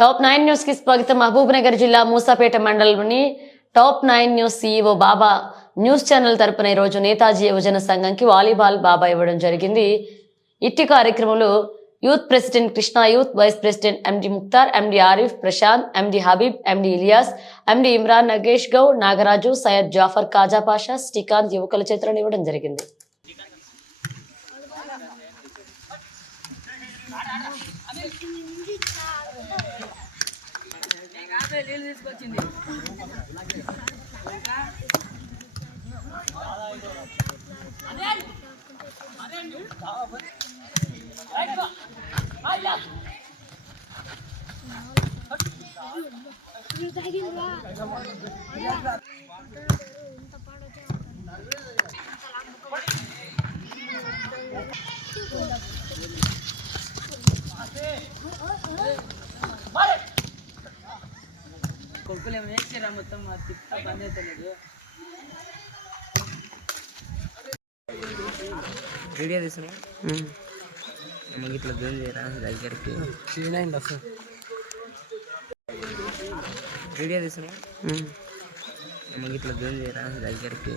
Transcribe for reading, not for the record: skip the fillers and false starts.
Top 9 news కి స్వాగతం. మహబూబ్నగర్ జిల్లా మూసాపేట మండలంలోని టాప్ 9 న్యూస్ సీఈఓ బాబా న్యూస్ ఛానల్ తరపున ఈరోజు నేతాజీ యువజన సంఘంకి వాలీబాల్ బాబా ఇవ్వడం జరిగింది. ఇట్టి కార్యక్రమంలో youth president Krishna, youth vice president MD Mukhtar, MD Arif, Prashanth, MD Habeeb, MD Ilyas, MD Imran, Nagesh Goud, Nagaraju, Syed Jafar, Khaja Pasha, Srikanth యువకుల చేతులను ఇవ్వడం జరిగింది. కొడుకులు ఏమైనా వేసారా మొత్తం తిప్ప బంద్ అవుతలేదు. వీడియో తీసుకున్నా ఇట్లా జూమ్ చేయరా దగ్గరికి వీడియో తీసుకున్నా ఇట్లా జూమ్ చేయరా దగ్గరికి